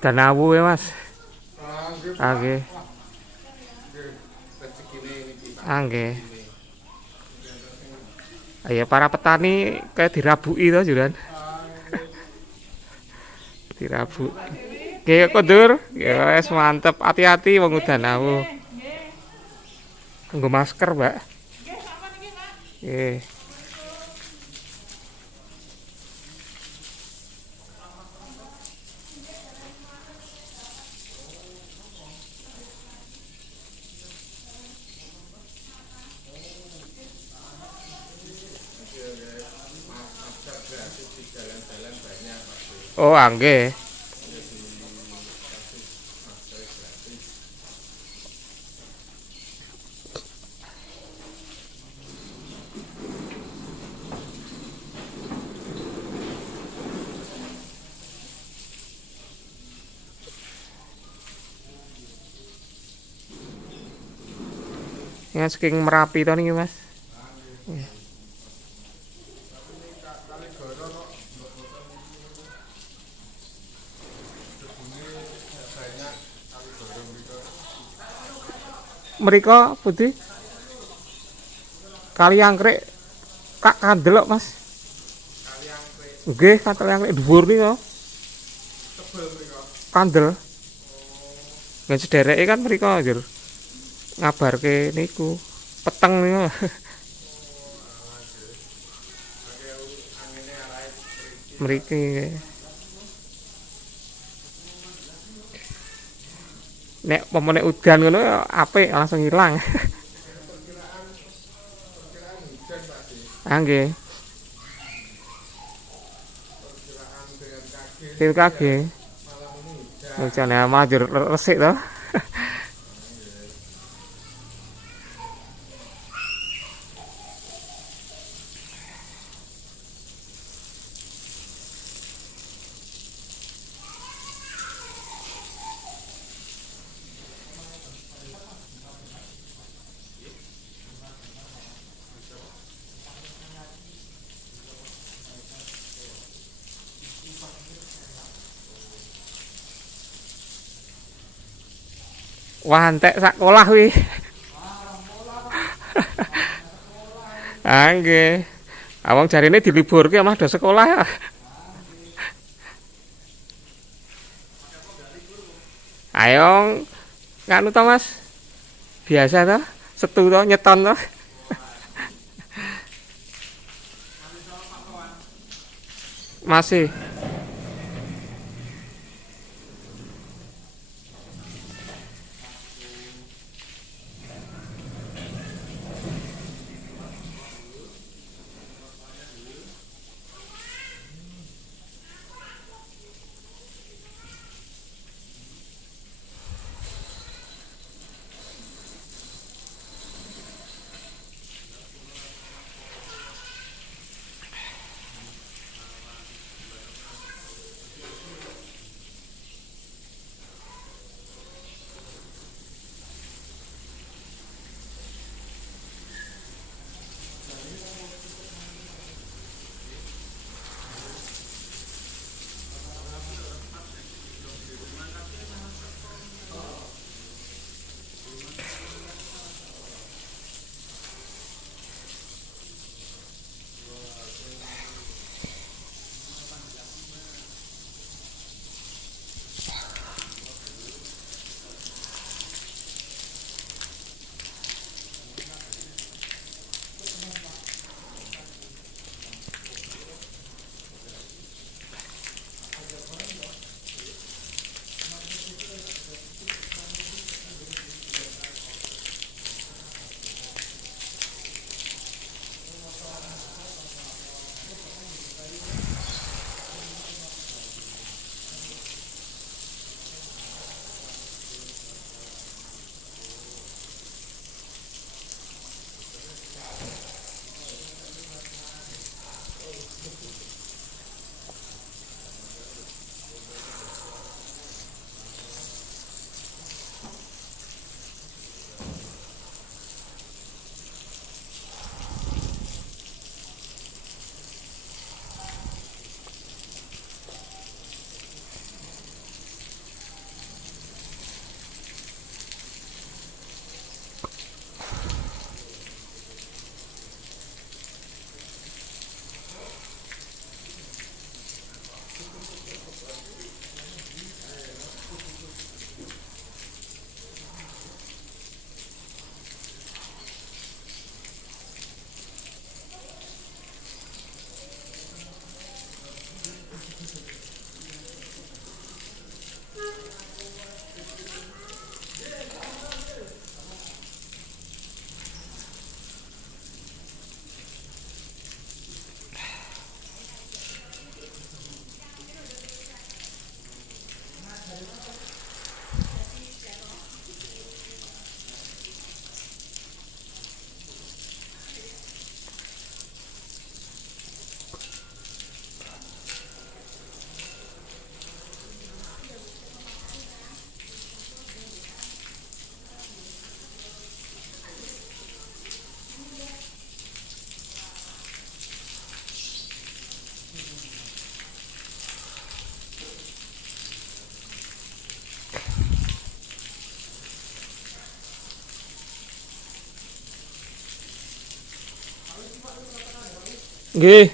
Danawu ya Mas. Nggih, Ah Pak. nggih. Wah, nggih rezekine niki, Pak. Ah nggih. Rezekine. Ah, ya para petani kayak dirabuki to juran. Nggih. Dirabu. Nggih Kondur. Ya wis mantep. Hati-hati wong Danawu. Nggo masker, Mbak. Nggih. Masker gratis di jalan-jalan banyak, Pak. Oh, ah nggih. Dikasih masker gratis. Ya saking Merapi to niki, Mas. Nggih. Tapi ini kali goro kok debune banyak kali goro mriko. Mriko putih Kali Angkrek Kak kandel kok, Mas. Kali angkrek Nggih, kali Angkrek dhuwur niku tebel mriko. kandel. Oh, Nggih sedereke kan mriko njur ngabarke niku peteng niku. alah nggih. Pakai angine arahe mriki. Mriki nggih. Nek pemene udan ngono ya apik langsung ilang. Perkiraan hujan pasti. Ah nggih, Perkiraan BMKG BMKG. malam ini hujan. Hujan ya malah njur resik to. Wah, entek sakolah wi. Ah nggih. Awang jarine diliburke mah do sekolah ya. Ayo nganu to Mas. Biasa to, setu to nyeton to. Masih. Nggih.